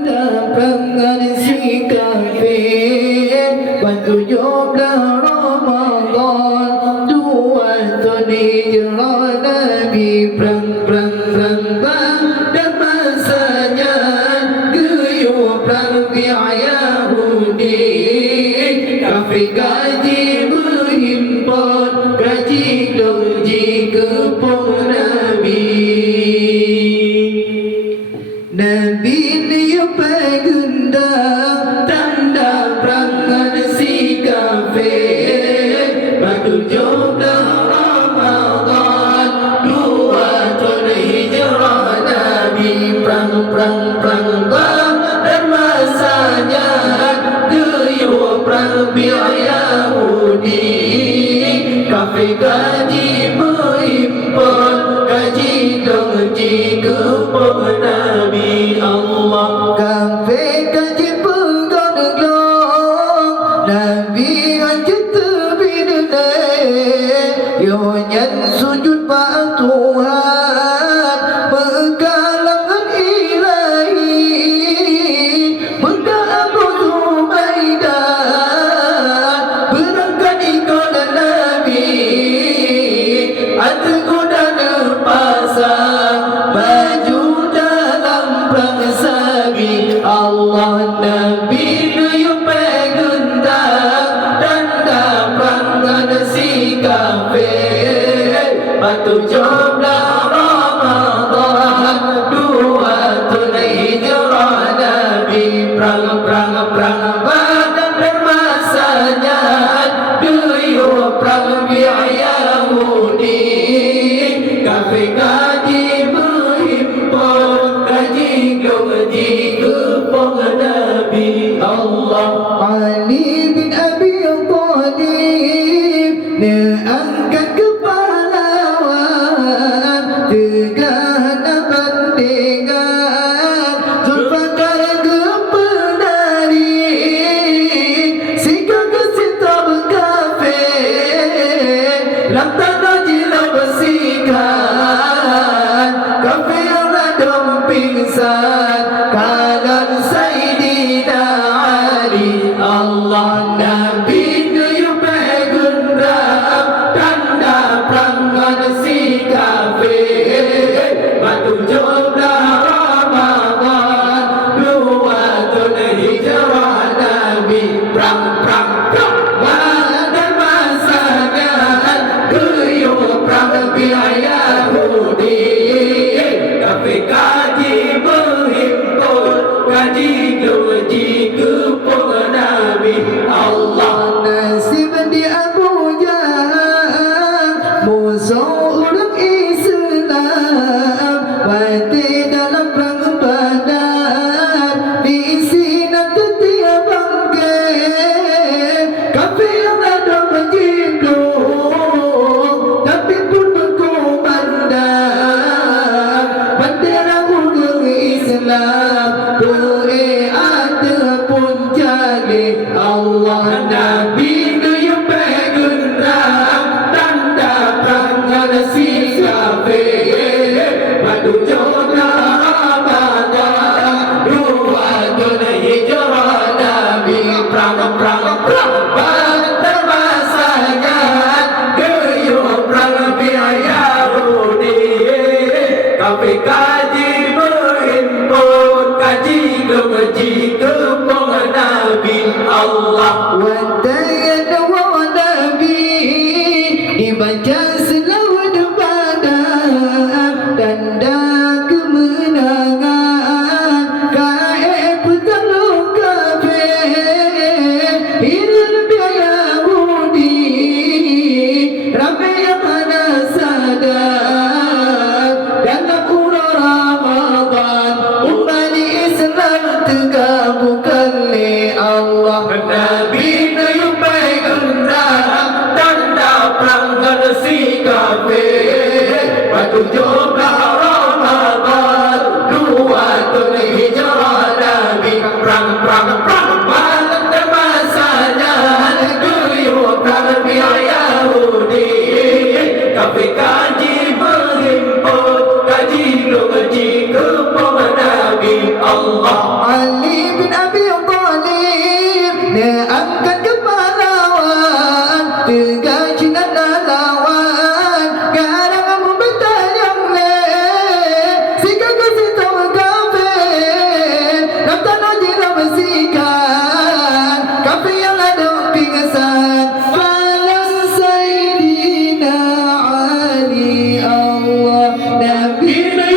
Pengensi kafir Bertujuh bulan Ramadan 2 tahun hijrah Nabi perang dan masanya guyup perang Yahudi kafir gaji berhimpun gaji doji kepung Nabi dia pegundang tanda perangan si kafir bertujuh bulan Ramadan 2 tahun hijrah Nabi perang dan masanya guyup perang Yahudi kafir gaji berhimpun gaji doji kepung Nabi Allah kafir gaji bergondong Nabi hajat terbidai yo nyan sujud pak Tuhan berkalangan ilahi berdabu Zubaidah berangkat ikut Nabi Ateku dan pasang baju dalam perang sabi Allah Nabi nuyup pegundang tanda perangan si kafir batu jumlah Ramadan 2 tahun hijrah Nabi perang badan dan masanya guyup perang Yahudi kafir gaji berhimpun gaji kepung Nabi Allah Ali bin Abi Thalib diangkat ke pahlawan tegahan bandingan Zulfikar kepedari sikap kesinta berkafir lantar jilau bersikan kafir radom pingsan kanan Sayyidina Ali Allah Nabi guyup pegundang tanda perangan si kafir batu jumlah Ramadan 2 tahun hijrah Nabi perang dan masanya guyup perang Yahudi kafir gaji berhimpun gaji doji kepung Nabi Allah nasib di Abu Jahal musuh orang Islam mati dalam perang Badar diisi nak setiap bangkit kafir yang ada menjindung tapi pun berkumandang bendera undang Islam doa ataupun jadi Allah Nabi guyup pegundang tanda perangan si kafir batu jumlah Ramadan 2 tahun hijrah Nabi perang dan masanya guyup perang Yahudi kafir gaji berhimpun gaji doji kepung Nabi Allah wadayat wa Nabi dibaca selawat badar tanda kemenangan kae petalung kafir hidup Yahudi ramai yang mana sadar dalam urang Ramadan umat Islam tergabungkan oleh Allah Nabi nuyup pegundang tanda perangan si kafir batu jumlah Ramadan 2 tahun hijrah Nabi perang badan dan masanya guyup perang Yahudi kafir gaji berhimpun gaji doji kepung Nabi Allah Hina